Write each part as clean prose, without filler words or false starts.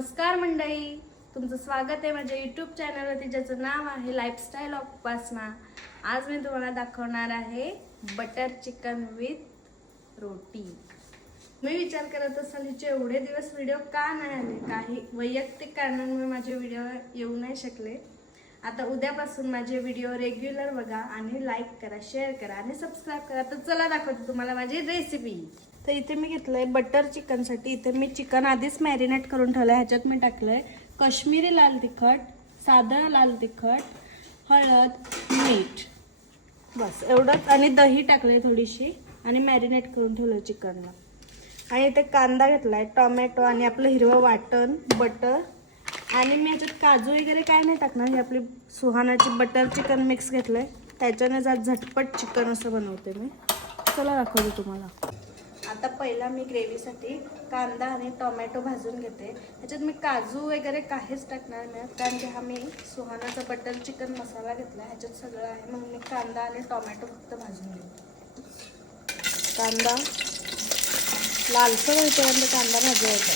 नमस्कार मंडळी, तुमचं स्वागत आहे माझ्या यूट्यूब चॅनलवरती ज्याचं नाव आहे लाईफस्टाईल ऑफ उपासना. आज मी तुम्हाला दाखवणार आहे बटर चिकन विथ रोटी. मी विचार करत असाल हिचे एवढे दिवस व्हिडिओ का नाही आले. काही वैयक्तिक कारणांमुळे माझे व्हिडिओ येऊ नाही शकले. आता उद्यापासून माझे व्हिडिओ रेग्युलर बघा आणि लाईक करा, शेअर करा आणि सबस्क्राईब करा. तर चला दाखवते तुम्हाला माझी रेसिपी. तर इथे मी घेतलंय बटर चिकनसाठी. इथे मी चिकन आधीच मॅरिनेट करून ठेवलंय. ह्याच्यात मी टाकलंय काश्मीरी लाल तिखट, साधं लाल तिखट, हळद, मीठ, बस एवढंच. आणि दही टाकले थोडीशी आणि मॅरिनेट करून ठेवलं चिकनला. आणि इथे कांदा घेतलाय, टोमॅटो आणि आपलं हिरवं वाटण, बटर. आणि मी ह्याच्यात काजू वगैरे काय नाही टाकणार. ही आपली सुहानाची बटर चिकन मिक्स घेतलंय. त्याच्याने झटपट चिकन असं बनवते मी. चला दाखवते तुम्हाला. आता पहिला मी ग्रेव्हीसाठी कांदा आणि टोमॅटो भाजून घेते. ह्याच्यात मी काजू वगैरे काहीच टाकणार नाही, कारण की हा मी सुहानाचा बटर चिकन मसाला घेतला, ह्याच्यात सगळं आहे. मग मी कांदा आणि टोमॅटो फक्त भाजून घेते. कांदा लालसर होईपर्यंत कांदा भाजायचा.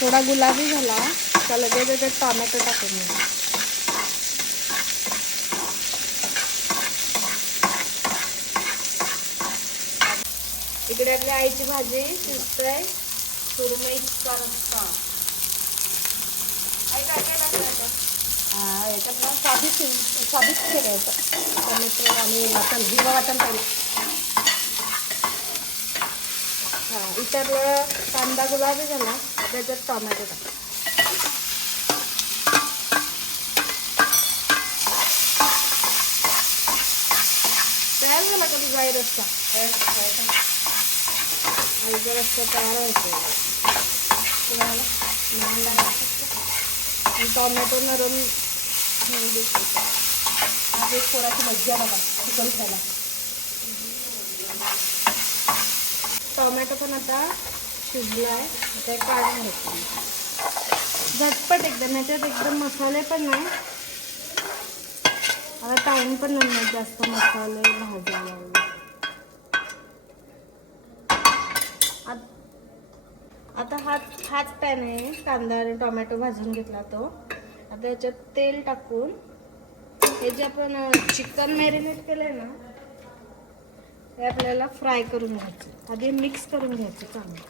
थोडा गुलाबी झाला का लगेच त्याच्यात टोमॅटो टाकून घ्या. इकडे आपल्या आईची भाजी शिजतंय. सुरमईचा रस्सा. आई काय काय टाकलं आता? याच्यात स्वादिष्ट करायचं. टोमॅटो आणि वाटण, हिरवं वाटण पाहिजे. इतर कांदा गुलाबी झाला त्याच्यात टोमॅटो टाक. तयार झाला का तुझा आई रस्सा? आईचा रस्सा तयार होतो. टोमॅटो नरम आज एक थोडाशी मज्जा बघा चिकन खायला. टोमॅटो पण आता शिजला आहे. ते काढून घेतो. झटपट एकदम. ह्याच्यात एकदम मसाले पण नाही. आता टाइम पण नाही जास्त मसाले भाजायला. आता हाच पॅन आहे. कांदा आणि टोमॅटो भाजून घेतला तो. आता याच्यात तेल टाकून हे जे आपण चिकन मॅरिनेट केलंय ना, हे आपल्याला फ्राय करून घ्यायचं. आधी मिक्स करून घ्यायचं चांगलं.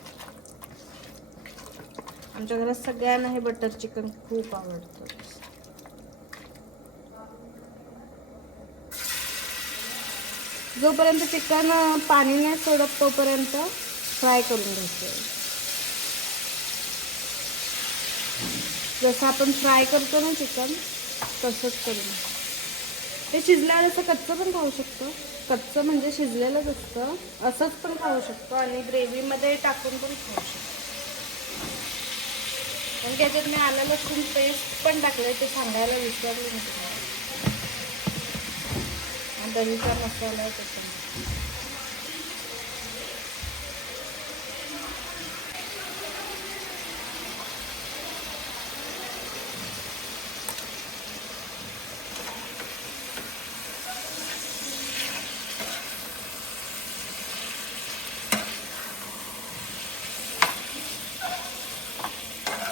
आमच्या घरात सगळ्यांना हे बटर चिकन खूप आवडतं. जोपर्यंत चिकन पाणी नाही सोडत तोपर्यंत फ्राय करून घ्यायचं. जसं आपण फ्राय करतो ना चिकन, तसंच करून. ते शिजल्यावर असं कच्चं पण खाऊ शकतो. कच्चं म्हणजे शिजलेलंच असतं, असंच पण खाऊ शकतो. आणि ग्रेव्हीमध्ये टाकून पण खाऊ शकतो. कारण की याच्यात मी आलं लसूण पेस्ट पण टाकलंय, ते सांगायला विसरले मी तुम्हाला. आणि दहीचा मसाला आहे त्याच्यामध्ये.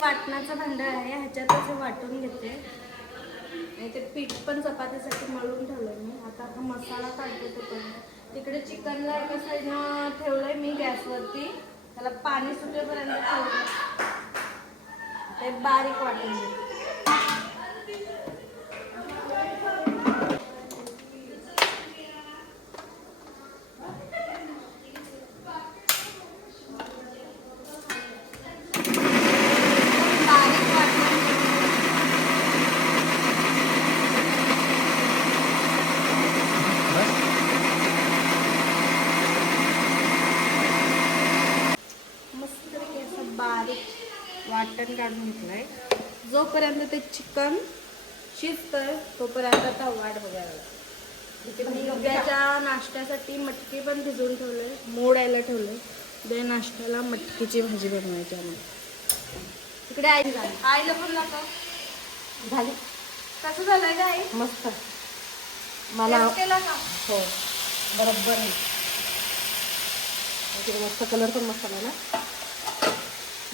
वाटणाचं भांडं आहे, ह्याच्यातच वाटून घेते. आणि ते पीठ पण चपातीसाठी मळून ठेवलंय मी. आता हा मसाला काढते तो पण. तिकडे चिकनला एका साईडनं ठेवलंय मी गॅसवरती. त्याला पाणी सुटेपर्यंत ठेवलंय. ते बारीक वाटून घेते. बारीक वाटण काढून घेतलंय. जोपर्यंत ते चिकन शिजतंय तोपर्यंत आता वाट बघायला. इथे मी उद्याच्या नाश्त्यासाठी मटकी पण भिजवून ठेवले, मोड यायला ठेवले. उद्या नाश्त्याला मटकीची भाजी बनवायची आम्हाला. इकडे आई झाली. आईला पण दाखव. झाली. कसं झालंय का आई? मस्त. मला केला का? हो बरोबर आहे. मस्त कलर पण मस्त आला ना.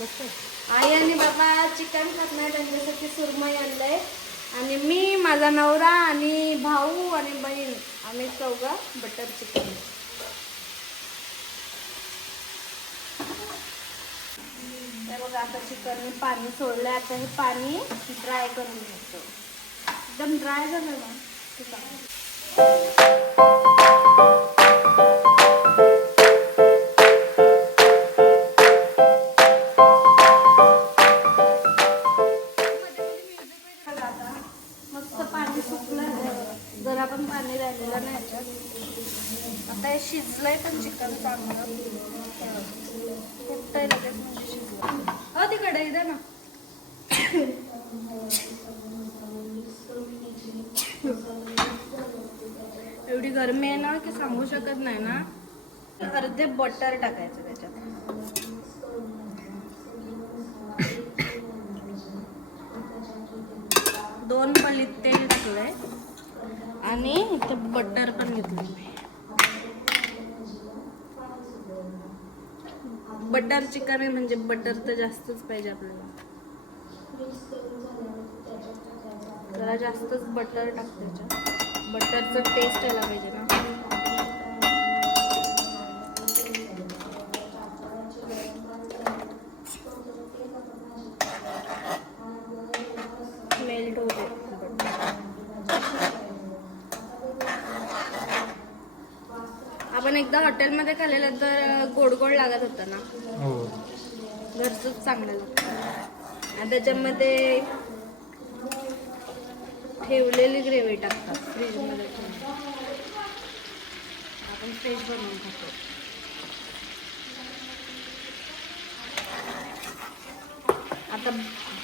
मस्त आहे. आई आणि बाबा चिकन खात नाही, त्यांच्यासाठी सुरमई आणलंय. आणि मी, माझा नवरा आणि भाऊ आणि बहीण, आम्ही चौघं बटर चिकन. हे बघा, आता चिकनने पाणी सोडलं. आता हे पाणी ड्राय करून घ्यायचं. एकदम ड्राय झालं ना ठीक आहे. मस्त पाणी सुकलं, जरा पण पाणी राहिलेलं नाही याच्यात. आता हे शिजलंय पण चिकन चांगलं फुटतंय लगेच, म्हणजे शिजलं. हो तिकडे इथे ना. एवढी गरमी आहे ना की सांगू शकत नाही ना. अर्धे बटर टाकायचं त्याच्यात. दोन पलीत तेल टाकलंय आणि इथं बटर पण घेतलं मी. बटर चिकन आहे म्हणजे बटर तर जास्तच पाहिजे आपल्याला. जरा जास्तच बटर टाकते त्याच्यात. बटरचं टेस्ट यायला पाहिजे ना. मेल्ट होते. आपण एकदा हॉटेलमध्ये खाल्लेलं तर गोड गोड लागत होतं ना. घरचंच चांगलं लागतं. आणि त्याच्यामध्ये ठेवलेली ग्रेव्ही टाकतात फ्रीजमध्ये ठेवून. आपण फ्रेश बनवून खातो. आता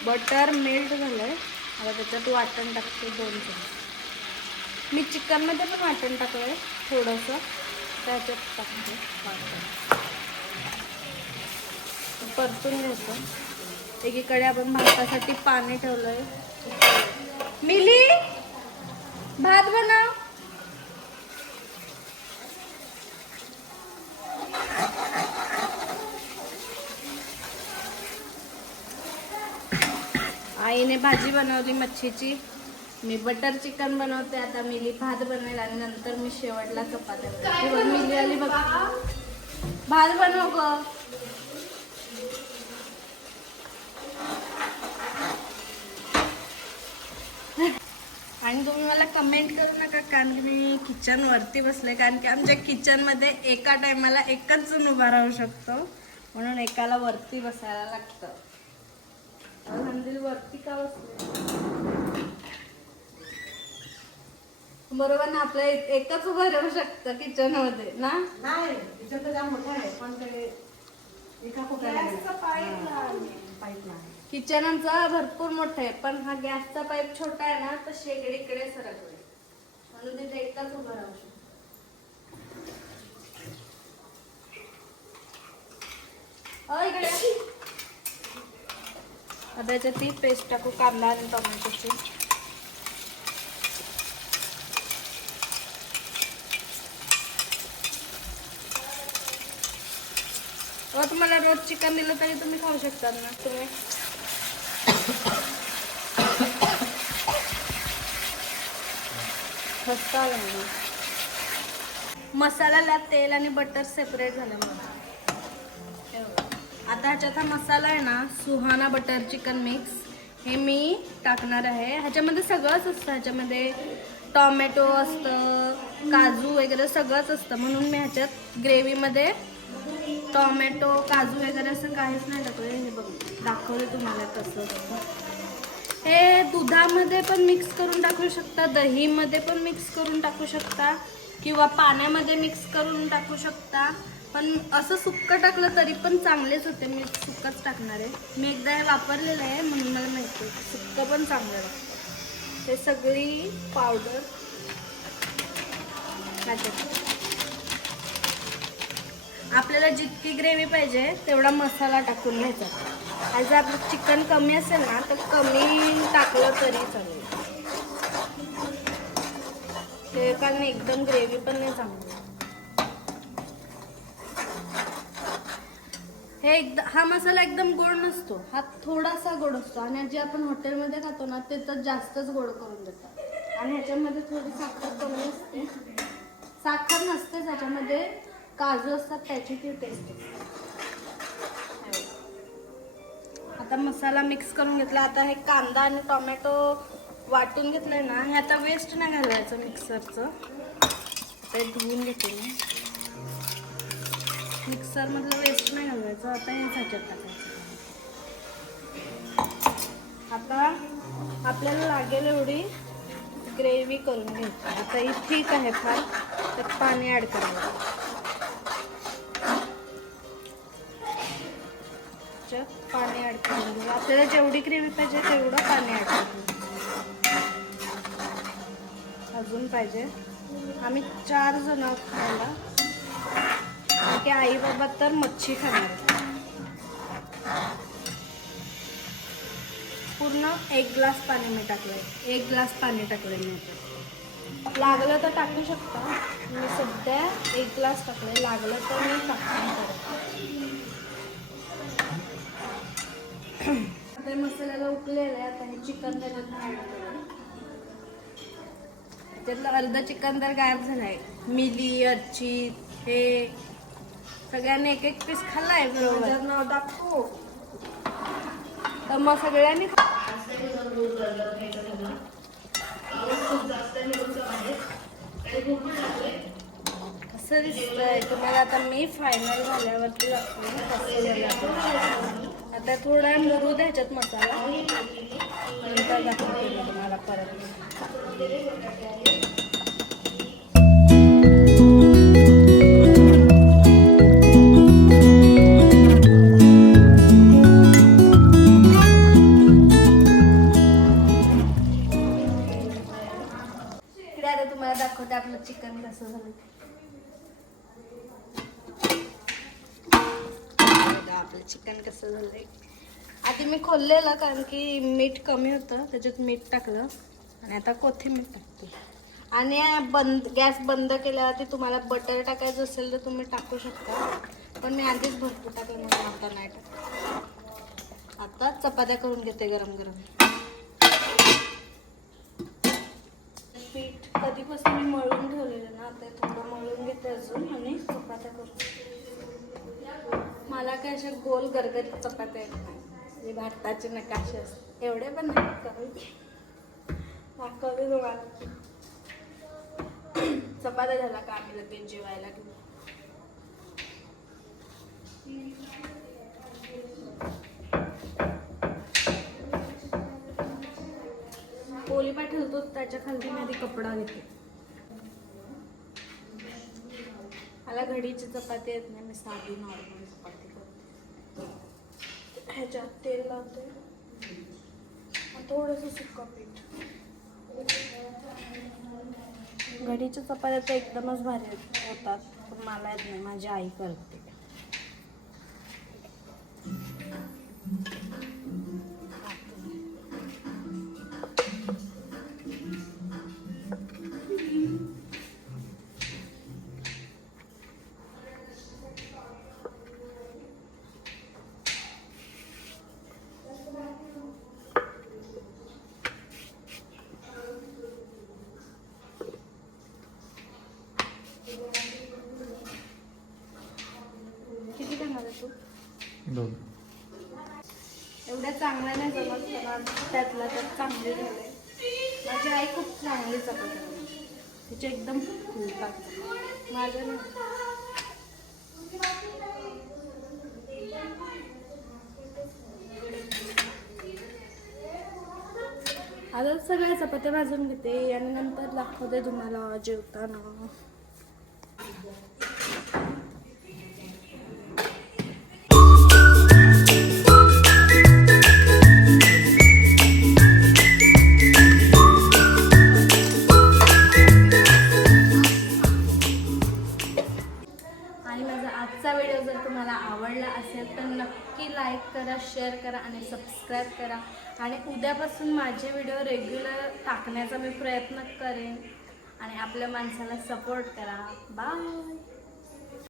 बटर मेल्ट झालंय. आता त्याच्यात वाटण टाकते 2 चमचे. मी चिकनमध्ये पण वाटण टाकलंय थोडंसं, त्याच्यात टाकते वाटण. परतून घ्यायचं. एकीकडे आपण भातासाठी पाणी ठेवलंय. मिली, भात बनव. आईने भाजी बनवली मच्छीची, मी बटर चिकन बनवते. आता मिली भात बनवेल आणि नंतर मी शेवटला चपात्या बनवेल. मिली आली बघ. भात बनव ग. आणि तुम्ही मला कमेंट करू नका कारण की मी किचन वरती बसले, कारण की आमच्या किचनमध्ये एका टायमाला एकच जण उभा राहू शकतो, म्हणून एकाला वरती बसायला लागतं. मंदिर वरती का बसले? बरोबर ना, आपलं एकच उभं राहू शकतं किचन मध्ये ना. नाही, किचन तर जाम मोठं आहे, पण ते एका किचन आमचं भरपूर मोठं आहे, पण हा गॅसचा पाईप छोटा आहे ना, तर शेगडीकडे सरकले, म्हणून तिथे एकच उभं राहू शकतो. इकडे आता याच्यात ती पेस्ट टाकू, कांदा आणि टोमॅटोची. तुम्हाला रोज चिकन दिलं तरी तुम्ही खाऊ शकता ना तुम्ही. मसाल्याला तेल आणि बटर सेपरेट झालं मला. आता ह्याच्यात हा मसाला आहे ना, सुहाना बटर चिकन मिक्स, हे मी टाकणार आहे. ह्याच्यामध्ये सगळंच असतं, ह्याच्यामध्ये टोमॅटो असतं, काजू वगैरे सगळंच असतं, म्हणून मी ह्याच्यात ग्रेव्हीमध्ये टोमॅटो काजू वगैरे असं काहीच नाही टाकलं. हे बघ दाखवले तुम्हाला कसं असतं. हे दुधामध्ये पण मिक्स करून टाकू शकता, दहीमध्ये पण मिक्स करून टाकू शकता, किंवा पाण्यामध्ये मिक्स करून टाकू शकता. पण असं सुक्कं टाकलं तरी पण चांगलेच होते. मी सुक्कंच टाकणार आहे. मी एकदा हे वापरलेलं आहे म्हणून मला माहिती आहे सुक्कं पण चांगलं लागतं. हे सगळी पावडर आपल्याला जितकी ग्रेव्ही पाहिजे तेवढा मसाला टाकून घ्यायचा. आणि जर आपलं चिकन कमी असेल ना तर कमी टाकलं तरी चालेल. ते कारण एकदम ग्रेव्ही पण नाही चांगली. हे एकदम हा मसाला एकदम गोड नसतो, हा थोडासा गोड असतो आणि जे आपण हॉटेलमध्ये खातो ना ते तर जास्तच गोड करून देतात आणि ह्याच्यामध्ये थोडी साखर कमी असते. साखर नसते त्याच्यामध्ये, काजू असतात त्याची ती टेस्ट असते. आता मसाला मिक्स करून घेतला. आता हे कांदा आणि टोमॅटो वाटून घेतलंय ना, हे आता वेस्ट नाही घालवायचं मिक्सरचं. ते धुवून घेते मी. मिक्सर मधलं वेस्ट नाही घालवायचं. आता हे ह्याच्यात टाकायचं. आता आपल्याला लागेल एवढी ग्रेव्ही करून घ्यायची. आता ही ठीक आहे फार, त्यात पाणी ॲड करायचं. पाणी ॲड करून घेऊ. आपल्याला जेवढी ग्रेव्ही पाहिजे तेवढं पाणी ॲड करून अजून पाहिजे. आम्ही 4 जण खायला, की आई बाबा तर मच्छी खाणार. पूर्ण 1 ग्लास पाणी मी टाकलंय. 1 ग्लास पाणी टाकलंय मी आता. लागलं तर टाकू शकता. मी सध्या 1 ग्लास टाकलंय. लागलं तर मी टाकते. आता मसाल्याला उकलेलं आहे. आता हे चिकन त्याच्यात ॲड करू. त्यातलं अर्ध चिकन तर गायब झालंय. मिली, अर्ची हे सगळ्यांनी 1-1 पीस खाल्लाय बरोबर. नाव टाकतो तर मग सगळ्यांनी कसं दिसतंय तुम्हाला. आता मी फायनल झाल्यावरती दाखवते. आता थोडा मुरू द्यायच्यात मसाला, नंतर दाखवते मी तुम्हाला परत. तुम्हाला दाखवते आपलं चिकन कसं झालं. आपलं चिकन कसं झालंय. आधी मी खोललेलं कारण की मीठ कमी होतं, त्याच्यात मीठ टाकलं आणि आता कोथिंबीर टाकते. आणि गॅस बंद केल्यावरती तुम्हाला बटर टाकायचं असेल तर तुम्ही टाकू शकता, पण मी आधीच भरपूर टाकलं म्हणून आता नाही टाकलं. आता चपात्या करून घेते गरम गरम. पीठ कधीपासून मी मळून ठेवलेलं ना, आता थोडं मळून घेते अजून आणि चपात्या करते. मला काय अशा गोल गरगरीत चपात्या येत नाही, जे भाताचे नकाशे असतात एवढे पण नाही दाखवते तुम्हाला. चपात्या झाला का आम्ही लगेच जेवायला घेऊ. पोळी ठेवतो त्याच्या खाली मी आधी कपडा घेते. मला घडीची चपाती येत नाही, मी साधी नॉर्मल चपाती करते. ह्याच्यात तेल लावते, थोडंसं सुक्का पीठ. घडीच्या चपात्या तर एकदमच भारी होतात, पण मला येत नाही, माझी आई करते. किती करणार आहे तू? 2. एवढ्या चांगल्या नाही जमत, पण त्यातला त्यात चांगले झाले. माझी आई खूप चांगली चपाती बनवते, तिचे एकदम फुलतात. माझ्या नाही. आता सगळ्या चपात्या भाजून घेते आणि नंतर दाखवते तुम्हाला जेवताना. आणि माझा आजचा व्हिडिओ जर तुम्हाला आवडला असेल तर नक्की लाईक करा, शेअर करा आणि सबस्क्राईब करा. आणि उद्यापासून माझे व्हिडिओ रेग्युलर टाकण्याचा मी प्रयत्न करेन. आणि आपल्या माणसाला सपोर्ट करा. बाय.